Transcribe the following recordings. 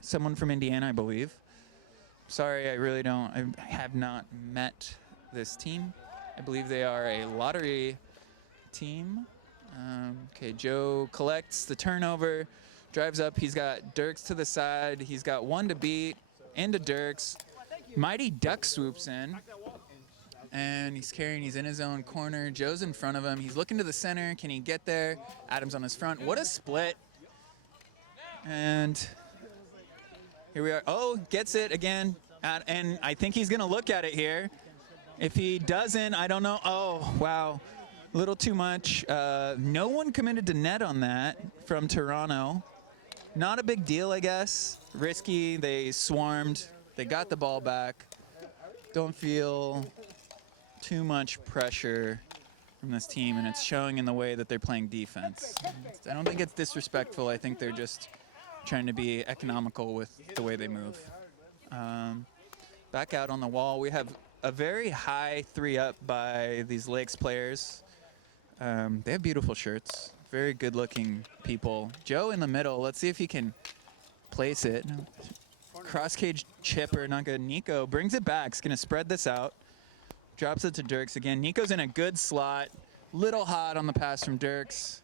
someone from Indiana, I believe. Sorry, I really don't. I have not met this team. I believe they are a lottery team. Okay, Joe collects the turnover, drives up. He's got Dirks to the side. He's got one to beat into Dirks. Mighty Duck swoops in, and he's in his own corner. Joe's in front of him. He's looking to the center. Can he get there? Adams on his front. What a split. And here we are. Oh, gets it again. And I think he's going to look at it here. If he doesn't, I don't know. Oh, wow. A little too much. No one committed to net on that from Toronto. Not a big deal, I guess. Risky. They swarmed. They got the ball back. Don't feel too much pressure from this team, and it's showing in the way that they're playing defense. I don't think it's disrespectful. I think they're just trying to be economical with the way they move. Back out on the wall, we have a very high 3-up by these Lakes players. They have beautiful shirts. Very good-looking people. Joe in the middle. Let's see if he can place it. Cross-cage chipper, not good. Nico brings it back. He's going to spread this out. Drops it to Dirks again. Nico's in a good slot. Little hot on the pass from Dirks.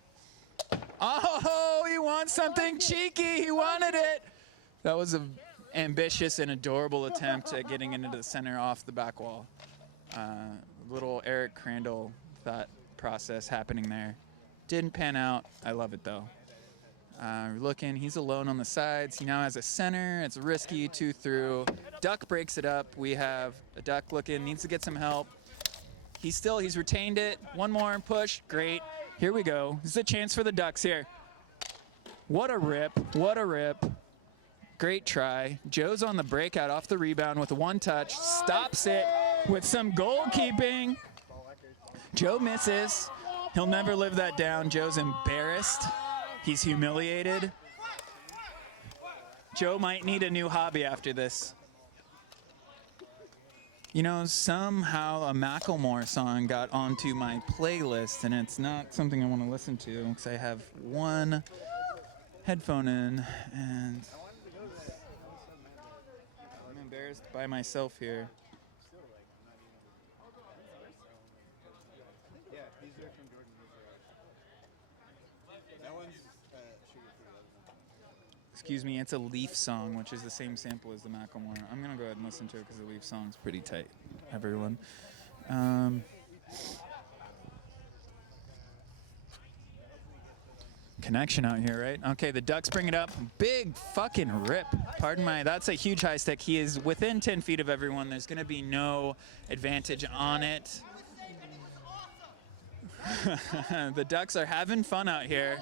Oh, he wants something cheeky. He wanted it. That was an ambitious and adorable attempt at getting into the center off the back wall. Little Eric Crandall thought process happening there. Didn't pan out. I love it, though. Looking, he's alone on the sides. He now has a center. It's risky, 2 through. Duck breaks it up. We have a Duck looking, needs to get some help. He's retained it. One more push. Great. Here we go. This is a chance for the Ducks here. What a rip. What a rip. Great try. Joe's on the breakout off the rebound with a 1 touch. Stops it with some goalkeeping. Joe misses. He'll never live that down. Joe's embarrassed. He's humiliated. Joe might need a new hobby after this. You know, somehow a Macklemore song got onto my playlist, and it's not something I want to listen to because I have one headphone in, and I'm embarrassed by myself here. Yeah, these are from Jordan. That one's sugar-free. Excuse me, it's a Leaf song, which is the same sample as the Macklemore. I'm going to go ahead and listen to it because the Leaf song's pretty tight, everyone. Connection out here, right? Okay, the Ducks bring it up. Big fucking rip. Pardon my, that's a huge high stick. He is within 10 feet of everyone. There's going to be no advantage on it. The Ducks are having fun out here.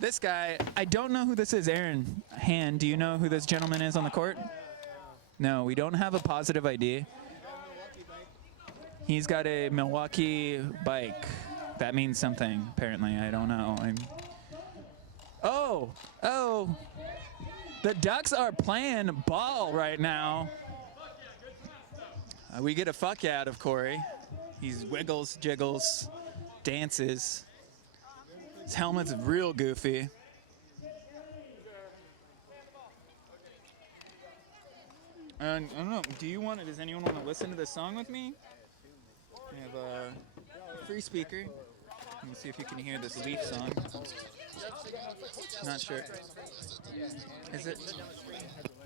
This guy, I don't know who this is. Aaron Hand, do you know who this gentleman is on the court? No, we don't have a positive ID. He's got a Milwaukee bike. That means something, apparently. I don't know. Oh, the Ducks are playing ball right now. We get a fuck yeah out of Corey. He wiggles, jiggles, dances. His helmet's real goofy. I don't know. Does anyone want to listen to this song with me? We have a free speaker. Let me see if you can hear this Leaf song. Not sure. Is it?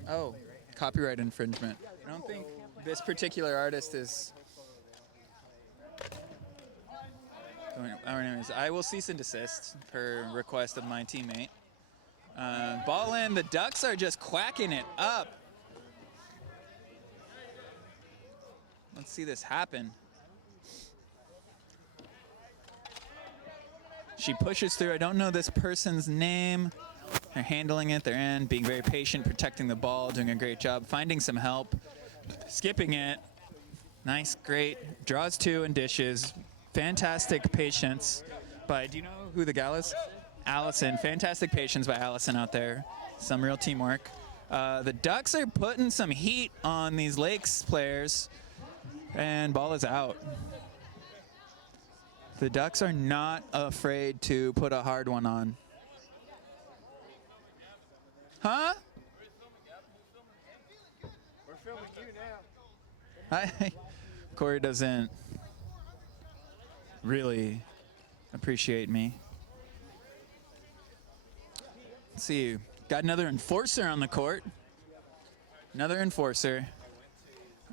Oh, copyright infringement. I don't think this particular artist is. Anyways, I will cease and desist per request of my teammate. Ball in. The Ducks are just quacking it up. Let's see this happen. She pushes through. I don't know this person's name. They're handling it. They're in, being very patient, protecting the ball, doing a great job, finding some help, skipping it. Nice, great. Draws 2 and dishes. Fantastic patience by, do you know who the gal is? Allison. Fantastic patience by Allison out there. Some real teamwork. The Ducks are putting some heat on these Lakes players, and ball is out. The Ducks are not afraid to put a hard one on. Huh? filming you now. Corey doesn't really appreciate me. Let's see. Got another enforcer on the court. Another enforcer.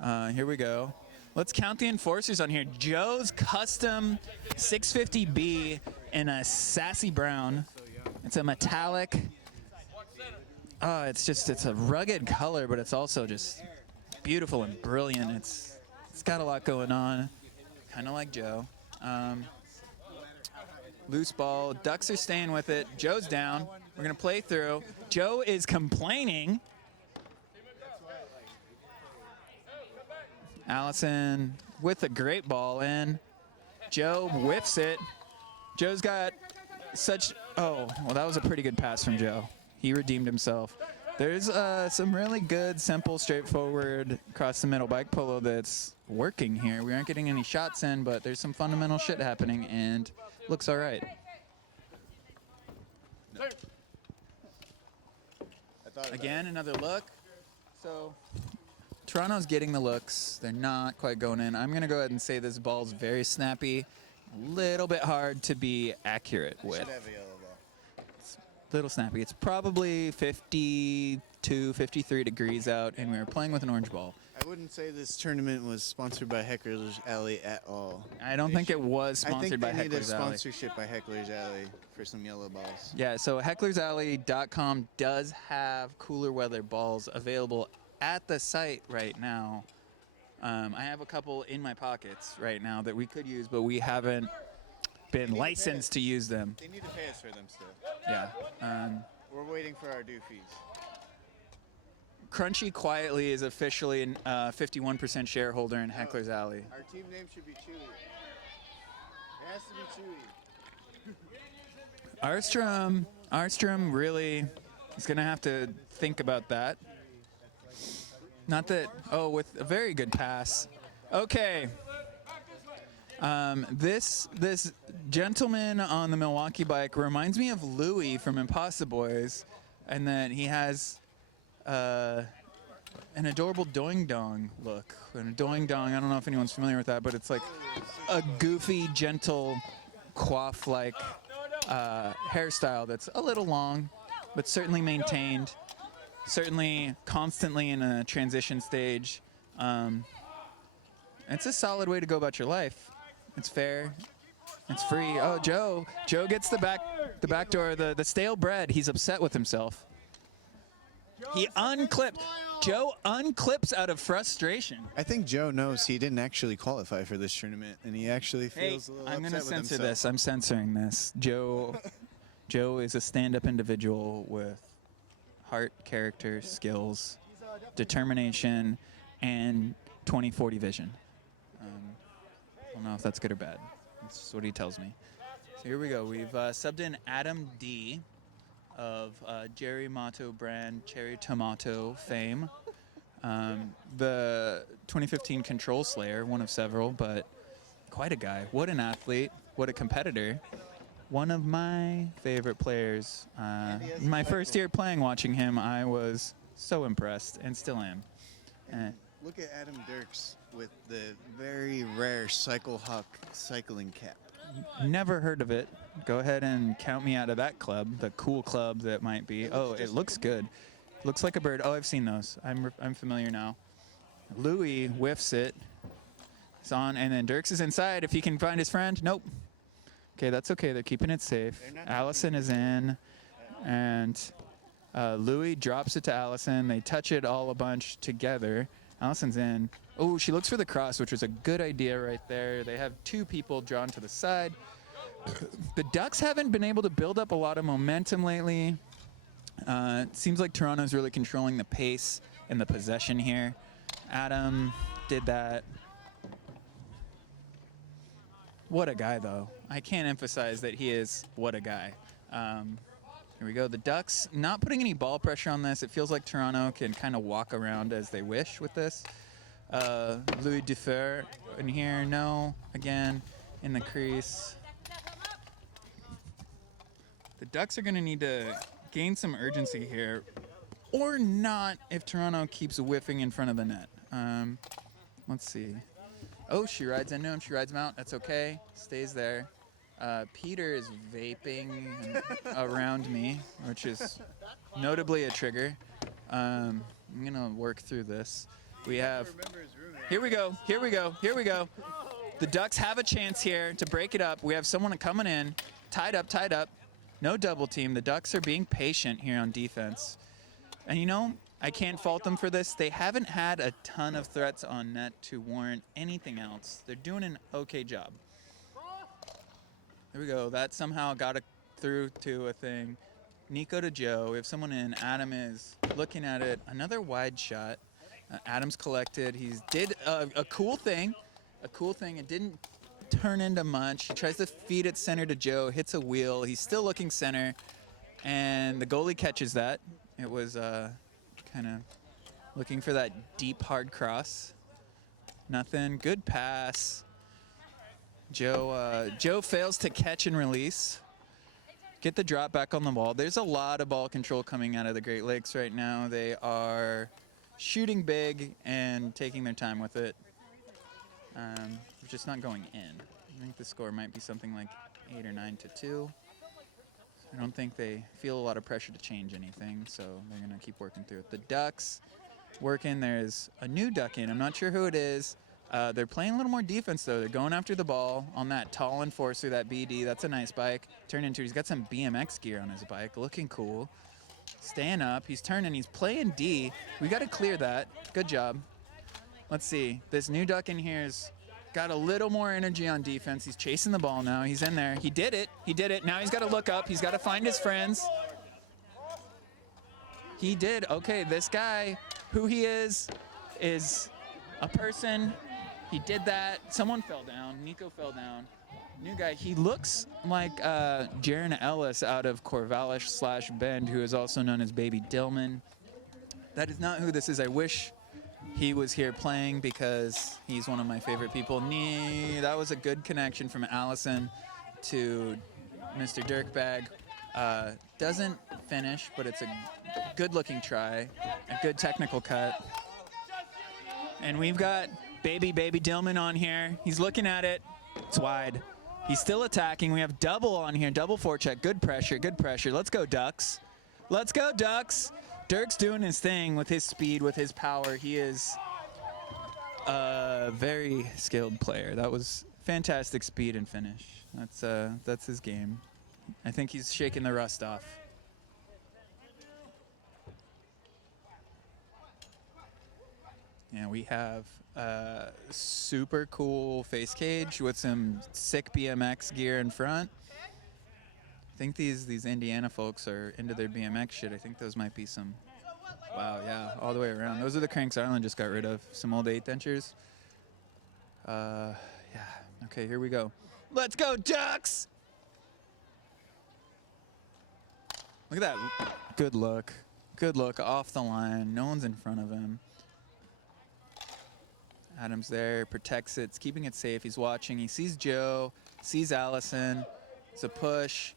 Here we go. Let's count the enforcers on here. Joe's custom 650B in a sassy brown. It's a metallic. It's a rugged color, but it's also just beautiful and brilliant. It's got a lot going on, kind of like Joe. Loose ball. Ducks are staying with it. Joe's down. We're gonna play through. Joe is complaining. Allison with a great ball in. Joe whiffs it. Joe's got such, oh, well, that was a pretty good pass from Joe. He redeemed himself. There's some really good, simple, straightforward across the middle bike polo that's working here. We aren't getting any shots in, but there's some fundamental shit happening and looks all right. Again, another look. So Toronto's getting the looks. They're not quite going in. I'm going to go ahead and say this ball's very snappy. A little bit hard to be accurate with. Should have a yellow ball. It's a little snappy. It's probably 52, 53 degrees out, and we were playing with an orange ball. I wouldn't say this tournament was sponsored by Heckler's Alley at all. I don't think it was sponsored by I think they need a Heckler's Alley. sponsorship by Heckler's Alley for some yellow balls. Yeah, so hecklersalley.com does have cooler weather balls available at the site right now. I have a couple in my pockets right now that we could use, but we haven't been licensed to use them. They need to pay us for them still. Yeah. We're waiting for our due fees. Crunchy quietly is officially a 51% shareholder in Heckler's Alley. Our team name should be Chewy. It has to be Chewy. Arstrom really is going to have to think about that. Not that, oh, with a very good pass. Okay. This gentleman on the Milwaukee bike reminds me of Louis from Impossible Boys, and that he has an adorable doing dong look. And a doing dong, I don't know if anyone's familiar with that, but it's like a goofy, gentle, coif-like hairstyle that's a little long, but certainly maintained. Certainly constantly in a transition stage. It's a solid way to go about your life. It's fair. It's free. Oh, Joe gets the back door, the stale bread. He's upset with himself. He unclipped. Joe unclips out of frustration. I think Joe knows he didn't actually qualify for this tournament, and he actually feels a little I'm upset gonna with censor himself. this. I'm censoring this. Joe is a stand-up individual with heart, character, skills, determination, and 20/40 vision. I don't know if that's good or bad. That's just what he tells me. So here we go. We've subbed in Adam D. of Jerry Motto brand Cherry Tomato fame. The 2015 Control Slayer, one of several, but quite a guy. What an athlete. What a competitor. One of my favorite players. In my first year playing, watching him, I was so impressed and still am. Look at Adam Dirks with the very rare Cycle Hawk cycling cap. Never heard of it. Go ahead and count me out of that club, the cool club that might be. Oh, it looks good. Looks like a bird. Oh, I've seen those. I'm familiar now. Louis whiffs it. It's on, and then Dirks is inside. If he can find his friend. Nope. Okay, that's okay. They're keeping it safe. Allison is in, and Louis drops it to Allison. They touch it all a bunch together. Allison's in. Oh, she looks for the cross, which was a good idea right there. They have two people drawn to the side. The Ducks haven't been able to build up a lot of momentum lately. It seems like Toronto's really controlling the pace and the possession here. Adam did that. What a guy, though. I can't emphasize that he is what a guy. Here we go. The Ducks not putting any ball pressure on this. It feels like Toronto can kind of walk around as they wish with this. Louis Dufour in here. No. Again, in the crease. The Ducks are going to need to gain some urgency here. or not if Toronto keeps whiffing in front of the net. Let's see. Oh, she rides into him. She rides him out. That's okay. Stays there. Peter is vaping around me, which is notably a trigger. I'm going to work through this. We have... Here we go. Here we go. Here we go. The Ducks have a chance here to break it up. We have someone coming in. Tied up, tied up. No double team. The Ducks are being patient here on defense. And you know, I can't fault them for this. They haven't had a ton of threats on net to warrant anything else. They're doing an okay job. There we go. That somehow got it through to a thing. Nico to Joe. We have someone in. Adam is looking at it. Another wide shot. Adam's collected. He did a cool thing. A cool thing. It didn't turn into much. He tries to feed it center to Joe. Hits a wheel. He's still looking center. And the goalie catches that. It was kind of looking for that deep, hard cross. Nothing. Good pass. Joe fails to catch and release. Get the drop back on the ball. There's a lot of ball control coming out of the Great Lakes right now. They are shooting big and taking their time with it. Just not going in. I think the score might be something like 8 or 9-2. I don't think they feel a lot of pressure to change anything, so they're going to keep working through it. The Ducks working. There's a new Duck in. I'm not sure who it is. They're playing a little more defense, though. They're going after the ball on that tall enforcer, that BD. That's a nice bike. Turn into, he's got some BMX gear on his bike. Looking cool. Staying up. He's turning. He's playing D. We got to clear that. Good job. Let's see. This new Duck in here's got a little more energy on defense. He's chasing the ball now. He's in there. He did it. He did it. Now he's got to look up. He's got to find his friends. He did. Okay, this guy, who he is a person. He did that. Someone fell down. Nico fell down. New guy. He looks like Jaron Ellis out of Corvallis/Bend, who is also known as Baby Dillman. That is not who this is. I wish he was here playing because he's one of my favorite people. That was a good connection from Allison to Mr. Dirkbag. Doesn't finish, but it's a good-looking try, a good technical cut. And we've got Baby Dillman on here. He's looking at it. It's wide. He's still attacking. We have double on here, double forecheck. Good pressure, good pressure. Let's go, Ducks. Let's go, Ducks. Dirk's doing his thing with his speed, with his power. He is a very skilled player. That was fantastic speed and finish. That's his game. I think he's shaking the rust off. Yeah, we have a super cool face cage with some sick BMX gear in front. I think these Indiana folks are into their BMX shit. I think those might be some, wow, yeah, all the way around. Those are the cranks Ireland just got rid of. Some old 8-inchers. Yeah, okay, here we go. Let's go, Ducks! Look at that. Good look. Good look off the line. No one's in front of him. Adam's there, protects it, keeping it safe. He's watching. He sees Joe, sees Allison. It's a push.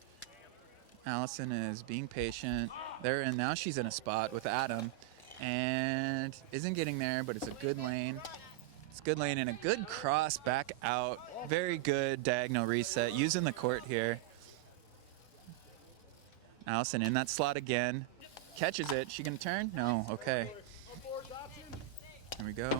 Allison is being patient. There, and now she's in a spot with Adam and isn't getting there, but it's a good lane. It's a good lane and a good cross back out. Very good diagonal reset. Using the court here. Allison in that slot again. Catches it. She gonna turn? No. Okay. There we go.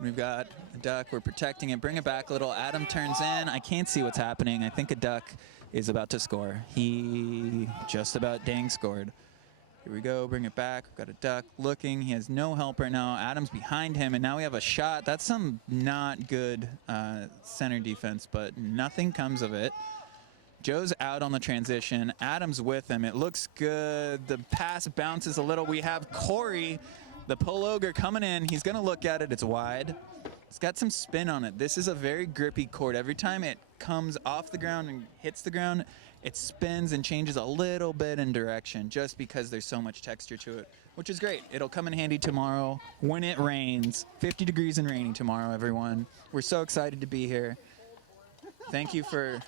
We've got a Duck. We're protecting it. Bring it back a little. Adam turns in. I can't see what's happening. I think a Duck is about to score. He just about dang scored. Here we go. Bring it back. We've got a Duck looking. He has no help right now. Adam's behind him, and now we have a shot. That's some not good center defense, but nothing comes of it. Joe's out on the transition. Adam's with him. It looks good. The pass bounces a little. We have Corey, the Polo coming in. He's going to look at it. It's wide. It's got some spin on it. This is a very grippy court. Every time it comes off the ground and hits the ground, it spins and changes a little bit in direction just because there's so much texture to it, which is great. It'll come in handy tomorrow when it rains. 50 degrees and raining tomorrow, everyone. We're so excited to be here. Thank you for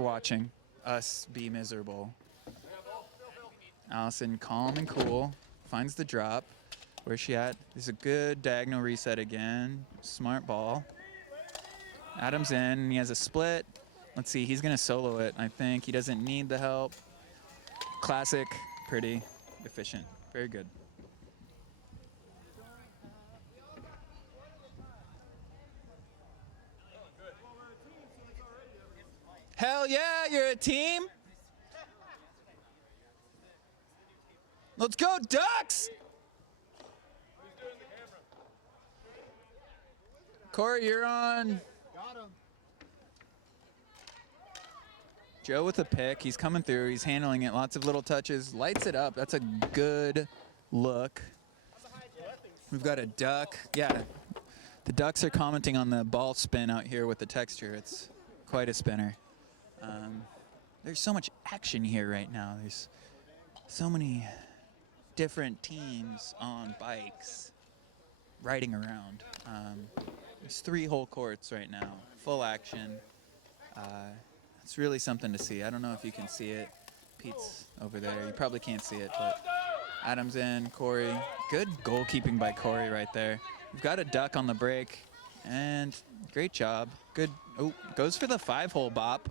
watching us be miserable. Allison, calm and cool, finds the drop. Where's she at? There's a good diagonal reset again. Smart ball. Adam's in. He has a split. Let's see. He's going to solo it, I think. He doesn't need the help. Classic. Pretty efficient. Very good. Hell yeah, you're a team. Let's go, Ducks! Corey, you're on. Got him. Joe with a pick. He's coming through. He's handling it. Lots of little touches. Lights it up. That's a good look. We've got a duck. Yeah, the Ducks are commenting on the ball spin out here with the texture. It's quite a spinner. There's so much action here right now. There's so many different teams on bikes riding around. There's 3 whole courts right now, full action. It's really something to see. I don't know if you can see it. Pete's over there. You probably can't see it, but Adam's in, Corey. Good goalkeeping by Corey right there. We've got a duck on the break, and great job. Good. Oh, goes for the 5-hole bop.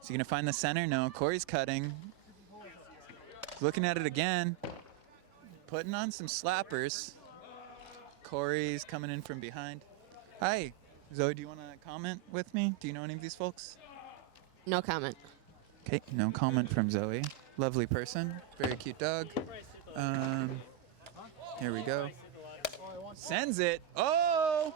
Is he going to find the center? No. Corey's cutting. Looking at it again. Putting on some slappers. Corey's coming in from behind. Hi. Zoe, do you want to comment with me? Do you know any of these folks? No comment. Okay, no comment from Zoe. Lovely person. Very cute dog. Here we go. Sends it. Oh!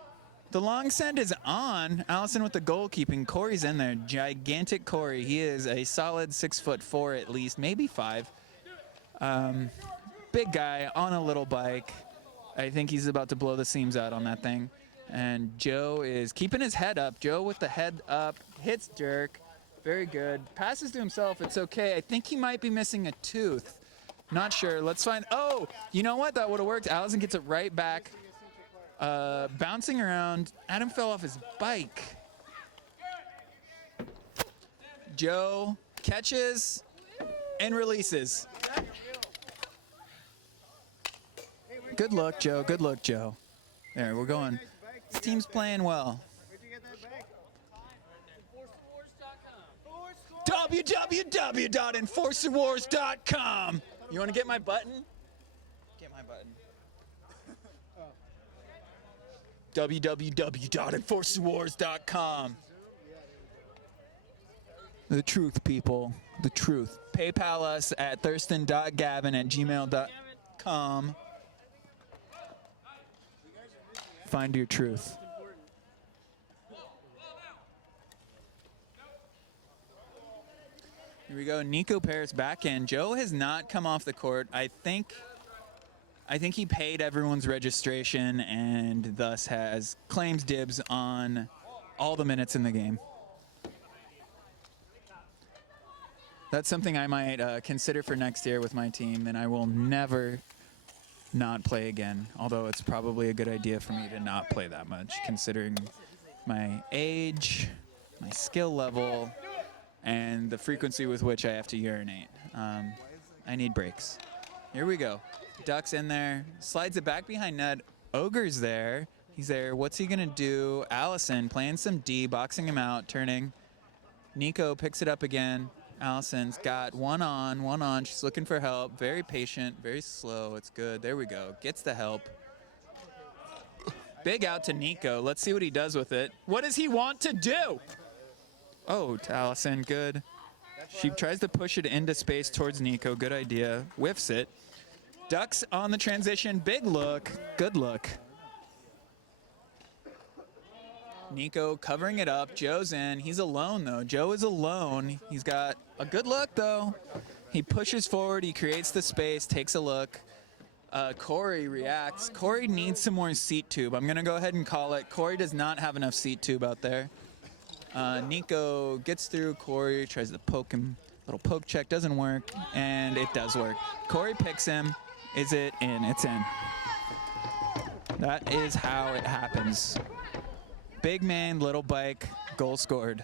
The long send is on. Allison with the goalkeeping. Corey's in there. Gigantic Corey. He is a solid 6'4" at least, maybe 5. Big guy on a little bike. I think he's about to blow the seams out on that thing. And Joe is keeping his head up. Joe with the head up. Hits jerk. Very good. Passes to himself. It's okay. I think he might be missing a tooth. Not sure. Let's find. Oh, you know what? That would have worked. Allison gets it right back. Bouncing around. Adam fell off his bike. Joe catches and releases. Good luck, Joe. Good luck, Joe. There, we're going. This team's playing well. www.enforcerwars.com. You want to get my button? Get my button. www.enforcerwars.com. The truth, people. The truth. PayPal us at thurston.gavin@gmail.com. Find your truth. Here we go. Nico Paris back in. Joe has not come off the court. I think he paid everyone's registration and thus claims dibs on all the minutes in the game. That's something I might consider for next year with my team, and I will never not play again. Although it's probably a good idea for me to not play that much, considering my age, my skill level, and the frequency with which I have to urinate. I need breaks. Here we go. Duck's in there, slides it back behind net. Ogre's there. He's there. What's he gonna do? Allison playing some D, boxing him out, turning. Nico picks it up again. Allison's got one on. She's looking for help. Very patient, very slow. It's good. There we go. Gets the help. Big out to Nico. Let's see what he does with it. What does he want to do? Oh, to Allison. Good. She tries to push it into space towards Nico. Good idea. Whiffs it. Ducks on the transition. Big look. Good look. Nico covering it up. Joe's in. He's alone, though. Joe is alone. He's got a good look, though. He pushes forward. He creates the space, takes a look. Corey reacts. Corey needs some more seat tube. I'm going to go ahead and call it. Corey does not have enough seat tube out there. Nico gets through. Corey tries to poke him. Little poke check doesn't work, and it does work. Corey picks him. Is it in? It's in. That is how it happens. Big man, little bike, goal scored.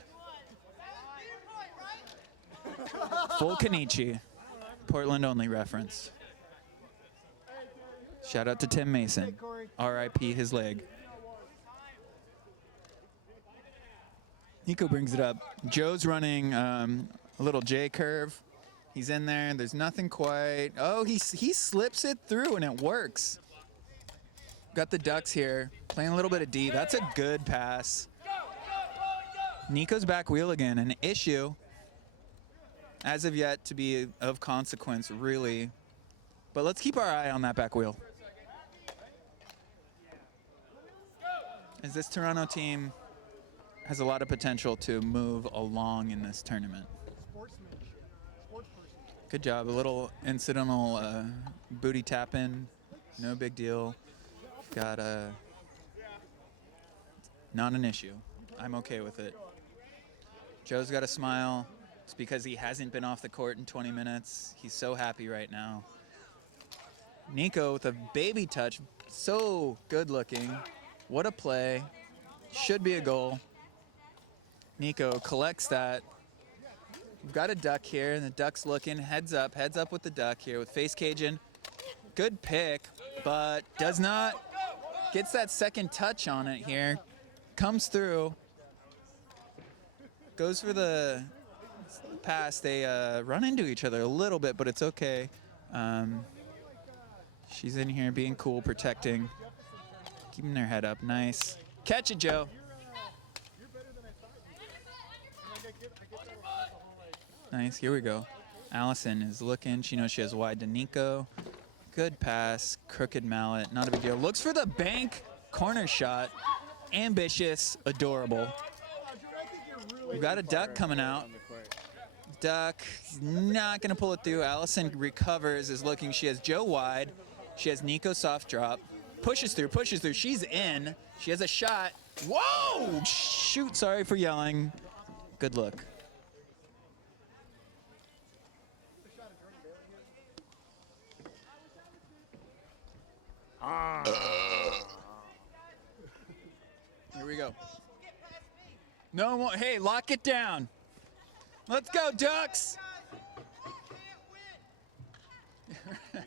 Full Kenichi. Portland only reference. Shout out to Tim Mason. R.I.P. his leg. Nico brings it up. Joe's running a little J curve. He's in there. There's nothing quite. Oh, he slips it through, and it works. Got the Ducks here, playing a little bit of D. That's a good pass. Nico's back wheel again, an issue. As of yet to be of consequence, really. But let's keep our eye on that back wheel. As this Toronto team has a lot of potential to move along in this tournament. Good job. A little incidental booty tap in. No big deal. Got not an issue. I'm okay with it. Joe's got a smile. It's because he hasn't been off the court in 20 minutes. He's so happy right now. Nico with a baby touch. So good looking. What a play. Should be a goal. Nico collects that. We've got a duck here, and the duck's looking. Heads up with the duck here with face caging. Good pick, but does not. Gets that second touch on it here. Comes through. Goes for the pass. They run into each other a little bit, but it's okay. She's in here being cool, protecting. Keeping their head up. Nice. Catch it, Joe. Nice, here we go. Allison is looking. She knows she has wide to Nico. Good pass, crooked mallet, not a big deal. Looks for the bank corner shot. Ambitious, adorable. We've got a duck coming out. Duck, not gonna pull it through. Allison recovers, is looking. She has Joe wide. She has Nico soft drop. Pushes through. She's in. She has a shot. Whoa! Shoot, sorry for yelling. Good look. Here we go. No more. Hey, lock it down. Let's go, Ducks. Here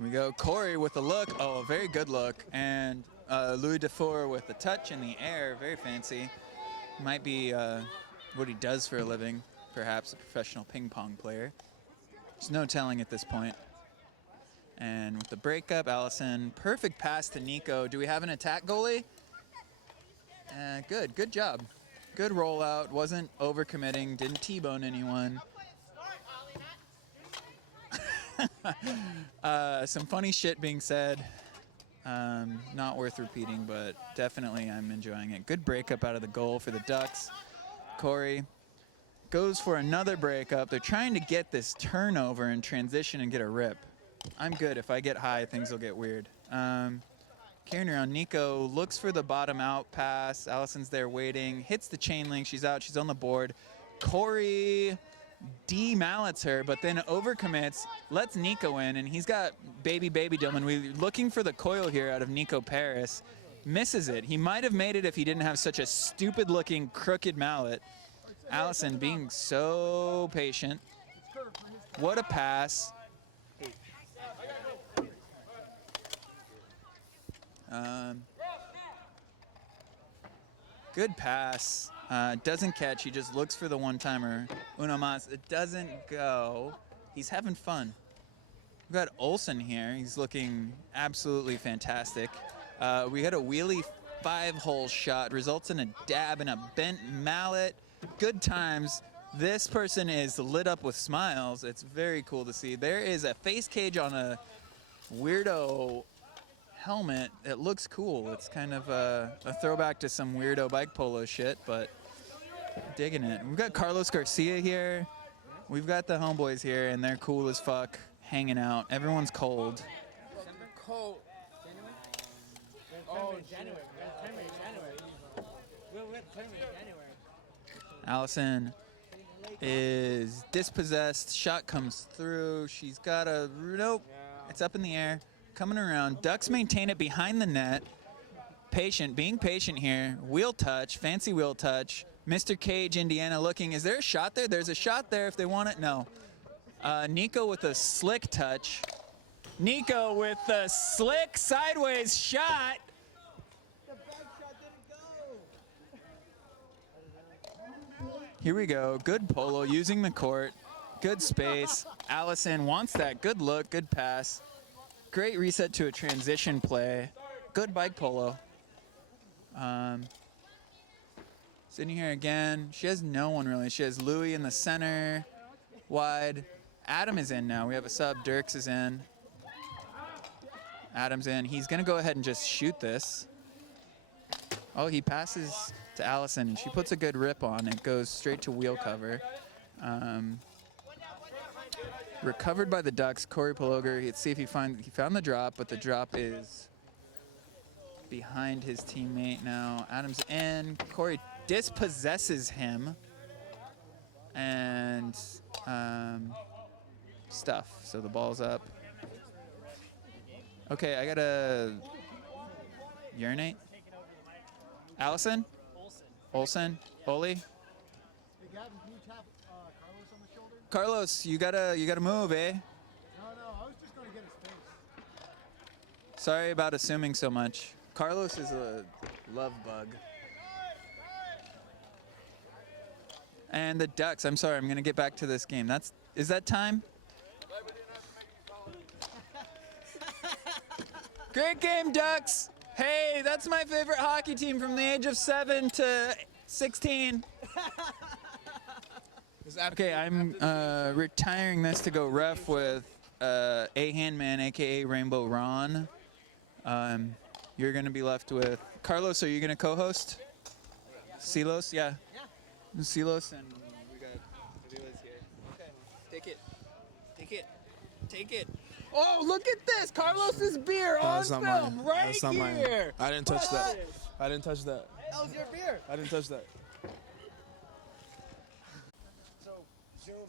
we go. Corey with a look. Oh, a very good look. And Louis Dufour with the touch in the air. Very fancy. Might be what he does for a living. Perhaps a professional ping pong player. There's no telling at this point. And with the breakup, Allison, perfect pass to Nico. Do we have an attack goalie? Good job. Good rollout, wasn't overcommitting, didn't T-bone anyone. Some funny shit being said. Not worth repeating, but definitely I'm enjoying it. Good breakup out of the goal for the Ducks. Corey goes for another breakup. They're trying to get this turnover in transition and get a rip. I'm good. If I get high, things will get weird. Carrying around, Nico looks for the bottom out pass. Allison's there waiting. Hits the chain link. She's out. She's on the board. Corey de-mallets her, but then overcommits. Lets Nico in, and he's got baby Dylan. We're looking for the coil here out of Nico Paris. Misses it. He might have made it if he didn't have such a stupid-looking crooked mallet. Allison being so patient. What a pass. Good pass. Doesn't catch. He just looks for the one-timer. Uno mas. It doesn't go. He's having fun. We've got Olsen here. He's looking absolutely fantastic. We had a wheelie 5-hole shot. Results in a dab and a bent mallet. Good times. This person is lit up with smiles. It's very cool to see. There is a face cage on a weirdo helmet. It looks cool. It's kind of a throwback to some weirdo bike polo shit, but digging it. We've got Carlos Garcia here. We've got the homeboys here, and they're cool as fuck, hanging out. Everyone's cold. Cold. Oh, January. Allison is dispossessed. Shot comes through. She's got a nope. It's up in the air. Coming around. Ducks maintain it behind the net. Patient, being patient here. Wheel touch, fancy wheel touch. Mr. Cage, Indiana looking. Is there a shot there? There's a shot there if they want it. No. Nico with a slick touch. Nico with a slick sideways shot. The back shot didn't go. Here we go. Good Polo using the court. Good space. Allison wants that. Good look. Good pass. Great reset to a transition play. Good bike Polo. Sitting here again. She has no one really. She has Louis in the center. Wide. Adam is in now. We have a sub. Dirks is in. Adam's in. He's going to go ahead and just shoot this. Oh, he passes to Allison, and she puts a good rip on. It goes straight to wheel cover. Recovered by the Ducks. Corey Pologer. Let's see if he found the drop, but the drop is behind his teammate now. Adam's in. Corey dispossesses him. And stuff. So the ball's up. Okay, I gotta urinate. Allison? Olsen? Oli? Hey, Gavin, can you tap Carlos on the shoulder? Carlos, you gotta move, eh? No, I was just going to get his face. Sorry about assuming so much. Carlos is a love bug. And the Ducks, I'm sorry, I'm gonna get back to this game. Is that time? Great game, Ducks! Hey, that's my favorite hockey team from the age of 7 to 16. Okay, I'm retiring this to go ref with A Handman, aka Rainbow Ron. You're gonna be left with Carlos. Are you gonna co-host? Silos, yeah. Silos, and we got Vilas here. Okay, take it. Oh, look at this! Carlos's beer on film, right That's not here. mine. I didn't touch that. What? I didn't touch that. That was your beer. I didn't touch that. So, Zoom,